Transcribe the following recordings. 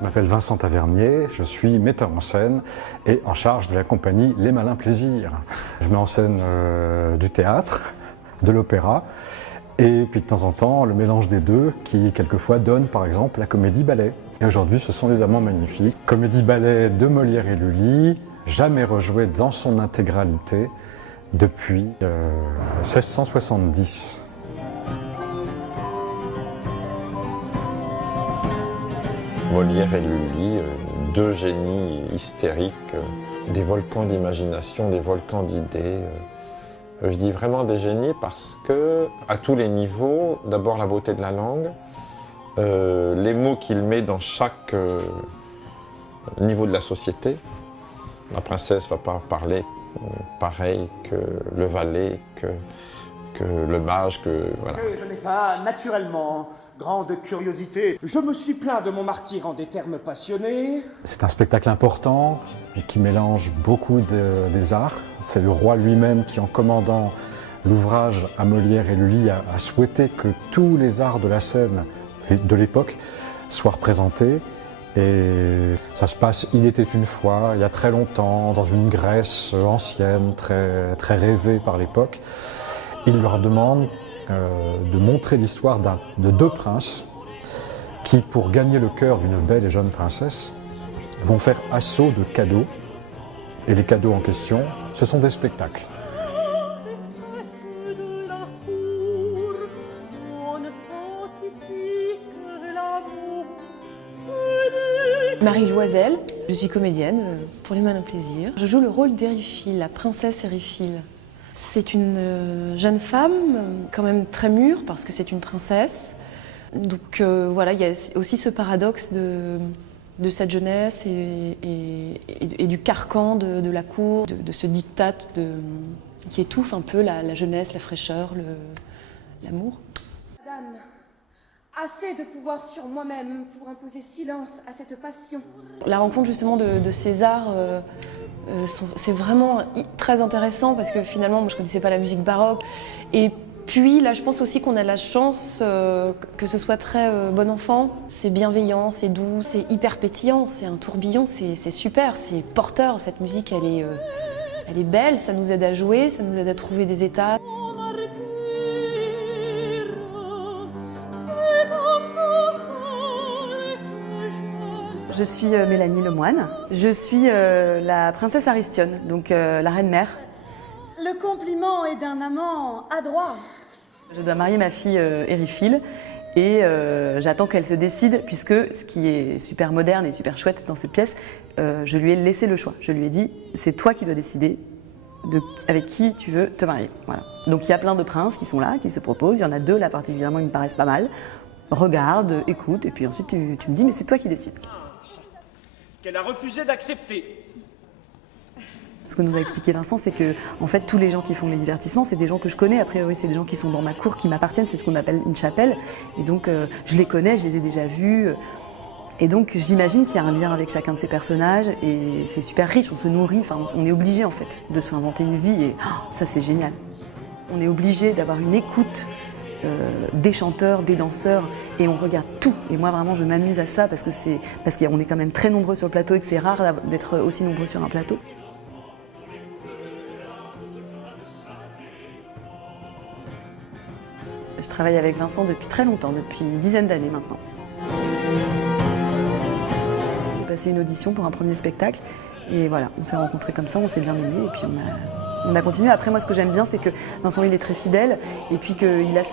Je m'appelle Vincent Tavernier, je suis metteur en scène et en charge de la compagnie Les Malins Plaisirs. Je mets en scène du théâtre, de l'opéra et puis de temps en temps le mélange des deux qui quelquefois donne par exemple la comédie-ballet. Et aujourd'hui ce sont Les Amants Magnifiques, comédie-ballet de Molière et Lully, jamais rejouée dans son intégralité depuis 1670. Molière et Lully, deux génies hystériques, des volcans d'imagination, des volcans d'idées. Je dis vraiment des génies parce que, à tous les niveaux, d'abord la beauté de la langue, les mots qu'il met dans chaque niveau de la société. La princesse ne va pas parler pareil que le valet, que le mage, voilà. Je n'ai pas naturellement grande curiosité. Je me suis plaint de mon martyre en des termes passionnés. C'est un spectacle important qui mélange beaucoup des arts. C'est le roi lui-même qui, en commandant l'ouvrage à Molière et Lully, a souhaité que tous les arts de la scène de l'époque soient représentés. Et ça se passe, il était une fois, il y a très longtemps, dans une Grèce ancienne, très rêvée par l'époque. Il leur demande de montrer l'histoire de deux princes qui, pour gagner le cœur d'une belle et jeune princesse, vont faire assaut de cadeaux. Et les cadeaux en question, ce sont des spectacles. Marie Loisel, je suis comédienne pour Les Malins Plaisirs. Je joue le rôle d'Ériphile, la princesseÉriphile. C'est une jeune femme, quand même très mûre, parce que c'est une princesse. Donc voilà, il y a aussi ce paradoxe de cette jeunesse et du carcan de la cour, de ce diktat qui étouffe un peu la jeunesse, la fraîcheur, l'amour. Madame, assez de pouvoir sur moi-même pour imposer silence à cette passion. La rencontre justement de César, c'est vraiment très intéressant parce que finalement, moi je ne connaissais pas la musique baroque. Et puis là, je pense aussi qu'on a la chance que ce soit très bon enfant. C'est bienveillant, c'est doux, c'est hyper pétillant, c'est un tourbillon, c'est super, c'est porteur. Cette musique, elle est belle, ça nous aide à jouer, ça nous aide à trouver des états. Je suis Mélanie Lemoine, je suis la princesse Aristionne, donc la reine-mère. Le compliment est d'un amant adroit. Je dois marier ma filleÉriphile et j'attends qu'elle se décide puisque ce qui est super moderne et super chouette dans cette pièce, je lui ai laissé le choix. Je lui ai dit, c'est toi qui dois décider avec qui tu veux te marier. Voilà. Donc il y a plein de princes qui sont là, qui se proposent, il y en a deux là particulièrement qui me paraissent pas mal. Regarde, écoute et puis ensuite tu me dis mais c'est toi qui décides. Qu'elle a refusé d'accepter. Ce que nous a expliqué Vincent, c'est que en fait, tous les gens qui font les divertissements, c'est des gens que je connais. A priori, c'est des gens qui sont dans ma cour, qui m'appartiennent. C'est ce qu'on appelle une chapelle. Et donc, je les connais, je les ai déjà vus. Et donc, j'imagine qu'il y a un lien avec chacun de ces personnages. Et c'est super riche, on se nourrit. Enfin, on est obligé, en fait, de s'inventer une vie. Et ça, c'est génial. On est obligé d'avoir une écoute des chanteurs, des danseurs, et on regarde tout. Et moi, vraiment, je m'amuse à ça parce qu'on est quand même très nombreux sur le plateau et que c'est rare d'être aussi nombreux sur un plateau. Je travaille avec Vincent depuis très longtemps, depuis une dizaine d'années maintenant. J'ai passé une audition pour un premier spectacle et voilà, on s'est rencontrés comme ça, on s'est bien aimés et puis on a continué. Après, moi, ce que j'aime bien, c'est que Vincent, il est très fidèle et puis qu'il a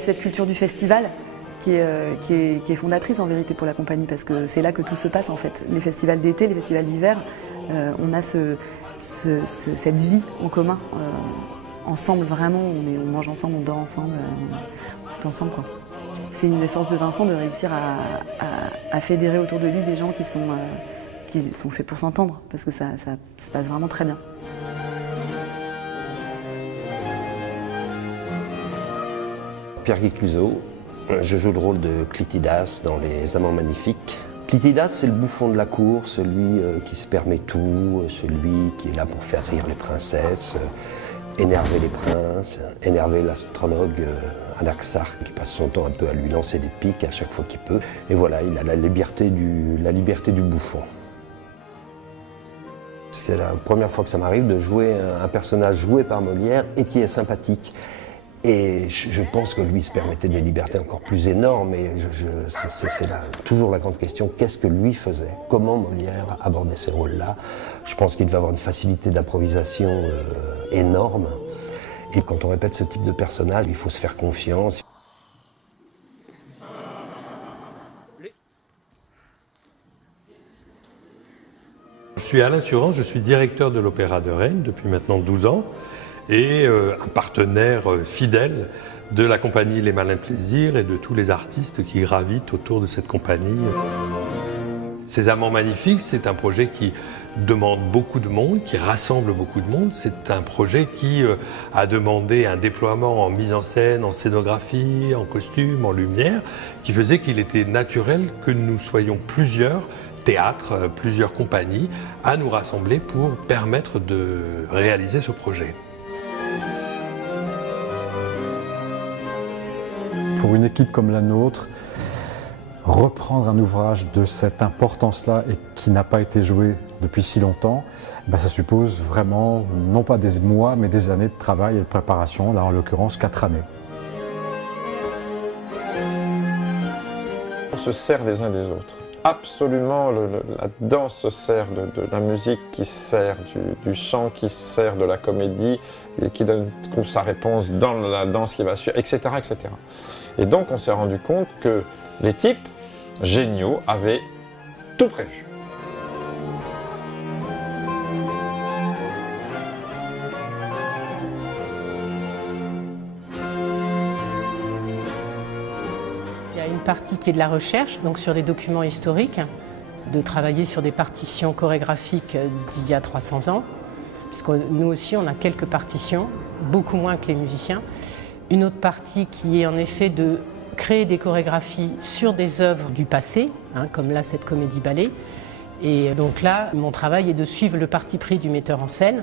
cette culture du festival qui est fondatrice en vérité pour la compagnie parce que c'est là que tout se passe en fait. Les festivals d'été, les festivals d'hiver, on a cette vie en commun. Ensemble, vraiment, on mange ensemble, on dort ensemble, on est ensemble, quoi. C'est une des forces de Vincent de réussir à fédérer autour de lui des gens qui sont faits pour s'entendre, parce que ça se passe vraiment très bien. Pierre-Guy Cluzot, je joue le rôle de Clytidas dans Les Amants Magnifiques. Clytidas, c'est le bouffon de la cour, celui qui se permet tout, celui qui est là pour faire rire les princesses, énerver les princes, énerver l'astrologue un Aksar qui passe son temps un peu à lui lancer des pics à chaque fois qu'il peut. Et voilà, il a la liberté du bouffon. C'est la première fois que ça m'arrive de jouer un personnage joué par Molière et qui est sympathique. Et je pense que lui se permettait des libertés encore plus énormes. Et c'est toujours la grande question, qu'est-ce que lui faisait? Comment Molière abordait ces rôles-là? Je pense qu'il devait avoir une facilité d'improvisation énorme. Et quand on répète ce type de personnage, il faut se faire confiance. Je suis Alain Surance, je suis directeur de l'Opéra de Rennes depuis maintenant 12 ans et un partenaire fidèle de la compagnie Les Malins Plaisirs et de tous les artistes qui gravitent autour de cette compagnie. Ces Amants Magnifiques, c'est un projet qui demande beaucoup de monde, qui rassemble beaucoup de monde. C'est un projet qui a demandé un déploiement en mise en scène, en scénographie, en costume, en lumière, qui faisait qu'il était naturel que nous soyons plusieurs théâtres, plusieurs compagnies à nous rassembler pour permettre de réaliser ce projet. Pour une équipe comme la nôtre, reprendre un ouvrage de cette importance-là et qui n'a pas été joué depuis si longtemps, ça suppose vraiment, non pas des mois, mais des années de travail et de préparation, là en l'occurrence 4 années. On se sert les uns des autres. Absolument, la danse se sert de la musique qui se sert du chant qui se sert de la comédie, et qui trouve sa réponse dans la danse qui va suivre, etc., etc. Et donc on s'est rendu compte que les types géniaux avaient tout prévu. Il y a une partie qui est de la recherche, donc sur des documents historiques, de travailler sur des partitions chorégraphiques d'il y a 300 ans, puisque nous aussi on a quelques partitions, beaucoup moins que les musiciens. Une autre partie qui est en effet de créer des chorégraphies sur des œuvres du passé, comme là cette comédie-ballet. Et donc là, mon travail est de suivre le parti pris du metteur en scène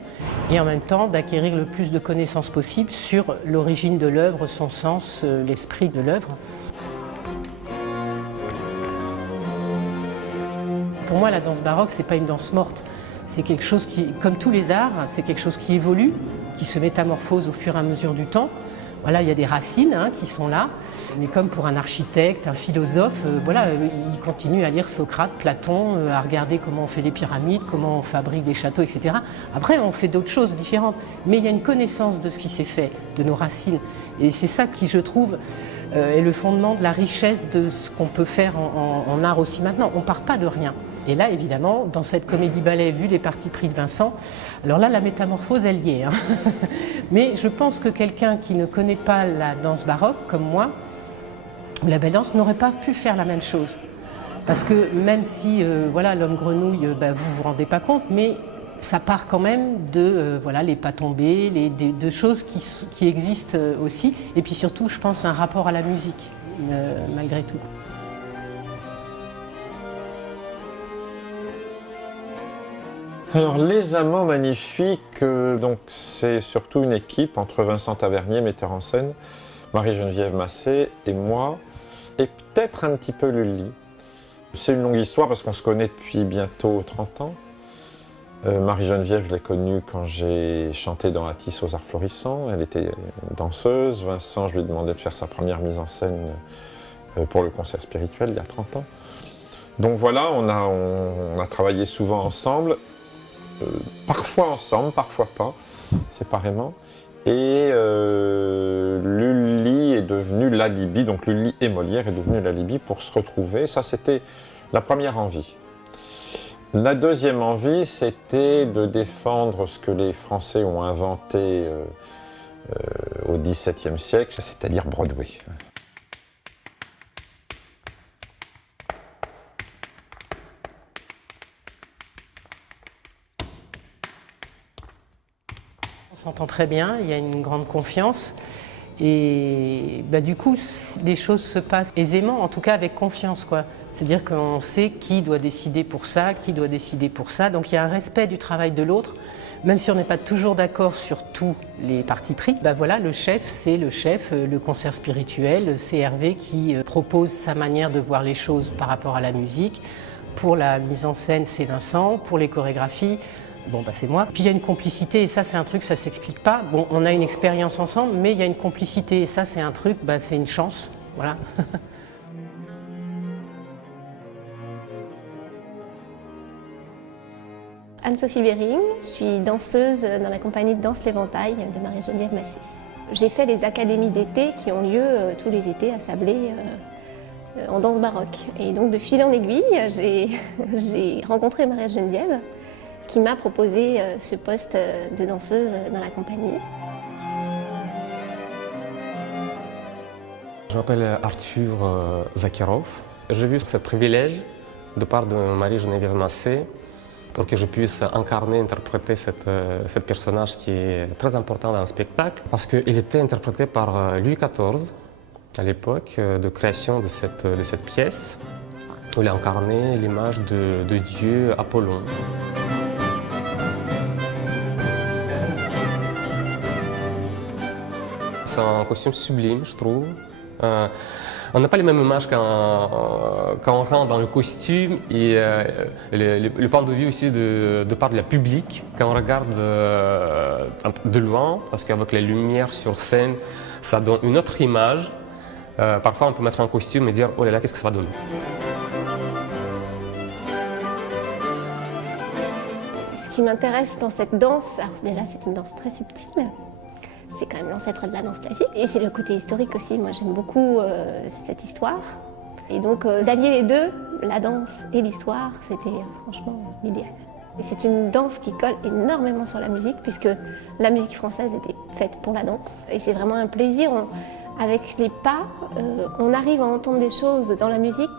et en même temps d'acquérir le plus de connaissances possible sur l'origine de l'œuvre, son sens, l'esprit de l'œuvre. Pour moi, la danse baroque, c'est pas une danse morte. C'est quelque chose qui, comme tous les arts, c'est quelque chose qui évolue, qui se métamorphose au fur et à mesure du temps. Voilà, il y a des racines qui sont là, mais comme pour un architecte, un philosophe, il continue à lire Socrate, Platon, à regarder comment on fait des pyramides, comment on fabrique des châteaux, etc. Après, on fait d'autres choses différentes, mais il y a une connaissance de ce qui s'est fait, de nos racines, et c'est ça qui, je trouve, est le fondement de la richesse de ce qu'on peut faire en art aussi maintenant. On ne part pas de rien. Et là, évidemment, dans cette comédie-ballet, vu les partis pris de Vincent, alors là, la métamorphose, elle y est. Mais je pense que quelqu'un qui ne connaît pas la danse baroque, comme moi, ou la belle danse, n'aurait pas pu faire la même chose. Parce que même si, l'homme grenouille, vous vous rendez pas compte, mais ça part quand même de les pas tombés, de choses qui existent aussi. Et puis surtout, je pense, un rapport à la musique, malgré tout. Alors, Les Amants Magnifiques, donc c'est surtout une équipe entre Vincent Tavernier, metteur en scène, Marie-Geneviève Massé et moi, et peut-être un petit peu Lully. C'est une longue histoire parce qu'on se connaît depuis bientôt 30 ans. Marie-Geneviève, je l'ai connue quand j'ai chanté dans Atis aux Arts Florissants. Elle était danseuse. Vincent, je lui ai demandé de faire sa première mise en scène pour le concert spirituel il y a 30 ans. Donc voilà, on a travaillé souvent ensemble. Parfois ensemble, parfois pas, séparément. Et Lully est devenu l'alibi, donc Lully et Molière est devenu l'alibi pour se retrouver. Ça, c'était la première envie. La deuxième envie, c'était de défendre ce que les Français ont inventé au XVIIe siècle, c'est-à-dire Broadway. On s'entend très bien, il y a une grande confiance et du coup les choses se passent aisément, en tout cas avec confiance, quoi. C'est-à-dire qu'on sait qui doit décider pour ça, qui doit décider pour ça, donc il y a un respect du travail de l'autre, même si on n'est pas toujours d'accord sur tous les partis pris, ben voilà, le chef, c'est le chef, le concert spirituel, c'est Hervé qui propose sa manière de voir les choses par rapport à la musique. Pour la mise en scène, c'est Vincent, pour les chorégraphies, bon, bah, c'est moi. Puis il y a une complicité, et ça c'est un truc, ça ne s'explique pas. Bon, on a une expérience ensemble, mais il y a une complicité, et ça c'est un truc, bah, c'est une chance, voilà. Anne-Sophie Bering, je suis danseuse dans la compagnie de danse L'Éventail de Marie-Geneviève Massé. J'ai fait les académies d'été qui ont lieu tous les étés à Sablé en danse baroque. Et donc de fil en aiguille, j'ai rencontré Marie-Geneviève qui m'a proposé ce poste de danseuse dans la compagnie. Je m'appelle Arthur Zakirov. J'ai eu ce privilège de part de Marie-Geneviève Massé pour que je puisse incarner, interpréter ce personnage qui est très important dans le spectacle parce qu'il était interprété par Louis XIV à l'époque de création de cette pièce où il a incarné l'image de Dieu Apollon. C'est un costume sublime, je trouve. On n'a pas les mêmes images quand on rentre dans le costume et le point de vue aussi de part de la public quand on regarde de loin, parce qu'avec la lumière sur scène, ça donne une autre image. Parfois, on peut mettre un costume et dire « Oh là là, qu'est-ce que ça va donner ?» Ce qui m'intéresse dans cette danse, alors déjà c'est une danse très subtile, c'est quand même l'ancêtre de la danse classique, et c'est le côté historique aussi, moi j'aime beaucoup cette histoire. Et donc d'allier les deux, la danse et l'histoire, c'était franchement l'idéal. Et c'est une danse qui colle énormément sur la musique, puisque la musique française était faite pour la danse. Et c'est vraiment un plaisir, avec les pas, on arrive à entendre des choses dans la musique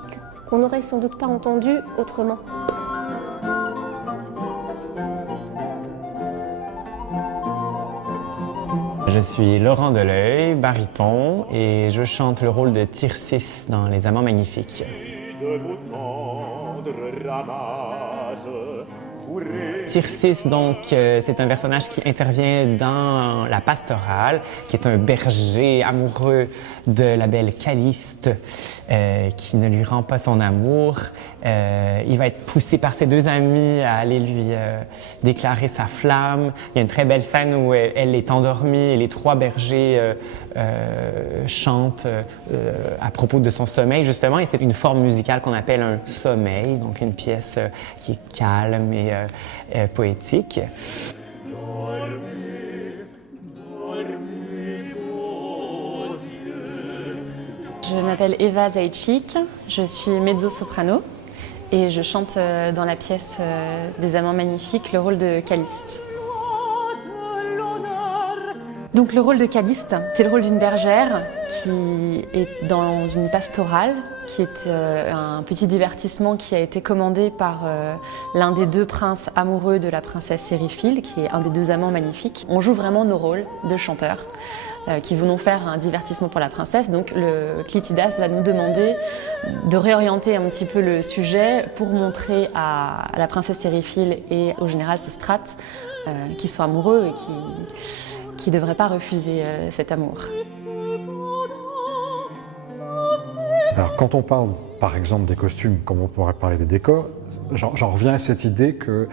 qu'on n'aurait sans doute pas entendues autrement. Je suis Laurent Deleuil, baryton, et je chante le rôle de Tircis dans Les Amants Magnifiques. Tircis, donc, c'est un personnage qui intervient dans la pastorale, qui est un berger amoureux de la belle Caliste, qui ne lui rend pas son amour. Il va être poussé par ses deux amis à aller lui déclarer sa flamme. Il y a une très belle scène où elle est endormie et les trois bergers chantent à propos de son sommeil, justement, et c'est une forme musicale qu'on appelle un sommeil, donc une pièce qui est calme et poétique. Je m'appelle Eva Zaïtchik, je suis mezzo-soprano et je chante dans la pièce des Amants Magnifiques le rôle de Caliste. Donc le rôle de Caliste, c'est le rôle d'une bergère qui est dans une pastorale, qui est un petit divertissement qui a été commandé par l'un des deux princes amoureux de la princesse Séréphile, qui est un des deux amants magnifiques. On joue vraiment nos rôles de chanteurs qui venons faire un divertissement pour la princesse. Donc le Clitidas va nous demander de réorienter un petit peu le sujet pour montrer à la princesse Séréphile et au général Sostrate qu'ils sont amoureux et qui ne devraient pas refuser cet amour. Alors quand on parle par exemple des costumes, comme on pourrait parler des décors, j'en reviens à cette idée que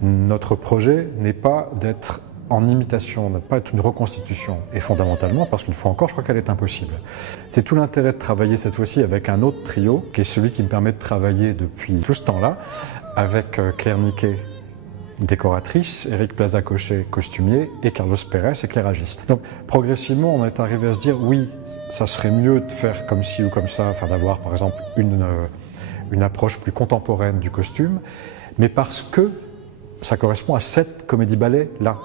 notre projet n'est pas d'être en imitation, n'est pas être une reconstitution. Et fondamentalement, parce qu'une fois encore, je crois qu'elle est impossible. C'est tout l'intérêt de travailler cette fois-ci avec un autre trio, qui est celui qui me permet de travailler depuis tout ce temps-là, avec Claire Niquet, décoratrice, Éric Plaza-Cochet, costumier, et Carlos Pérez, éclairagiste. Donc progressivement, on est arrivé à se dire, oui, ça serait mieux de faire comme ci ou comme ça, enfin d'avoir par exemple une approche plus contemporaine du costume, mais parce que ça correspond à cette comédie-ballet-là.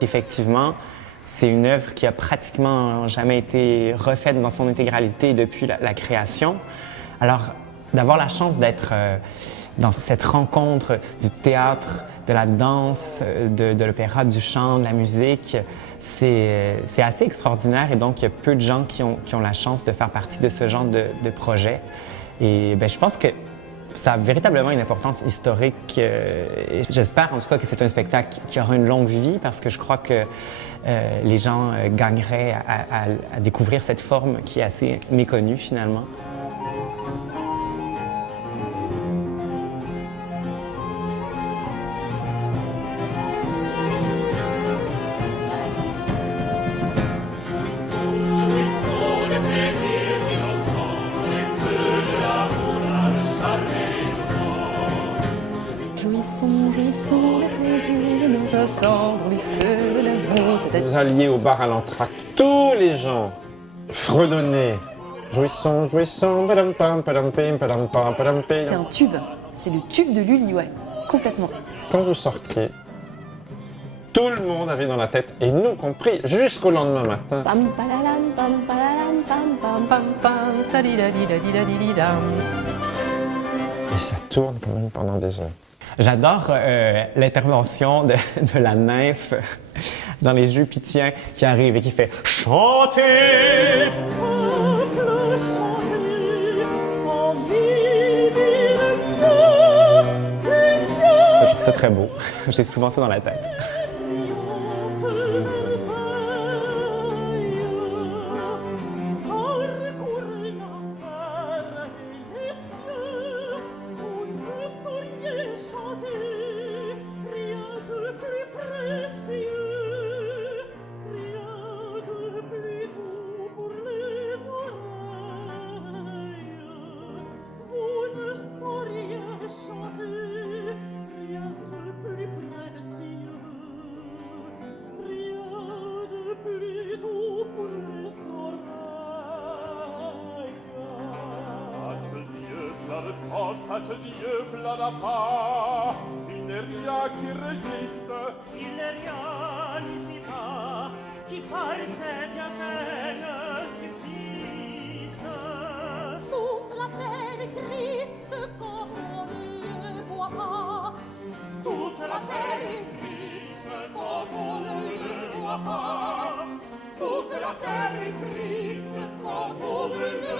Effectivement, c'est une œuvre qui a pratiquement jamais été refaite dans son intégralité depuis la création. Alors, d'avoir la chance d'être dans cette rencontre du théâtre, de la danse, de l'opéra, du chant, de la musique, c'est assez extraordinaire et donc il y a peu de gens qui ont la chance de faire partie de ce genre de projet. Et je pense que ça a véritablement une importance historique. Et j'espère en tout cas que c'est un spectacle qui aura une longue vie parce que je crois que les gens gagneraient à découvrir cette forme qui est assez méconnue finalement. Vous alliez au bar à l'entracte, tous les gens fredonnaient. Jouissons, jouissons, padam pam, padam pim, padam pam, padam pim. C'est un tube, c'est le tube de Lully, ouais, complètement. Quand vous sortiez, tout le monde avait dans la tête, et nous compris, jusqu'au lendemain matin. Pam palalam, pam palalam, pam pam pam pam, tadidadidadidadidam. Et ça tourne quand même pendant des heures. J'adore l'intervention de la nymphe dans les jeux pitiens qui arrive et qui fait « Chantez !» Je trouve ça très beau. J'ai souvent ça dans la tête. À ce Dieu plein d'appât, il n'est rien qui résiste. Il n'est rien ici-bas qui par ses bienfaits subsiste. Toute la terre est triste quand on ne le voit pas. Toute la terre est triste quand on ne le voit pas. Toute la terre est triste quand on ne le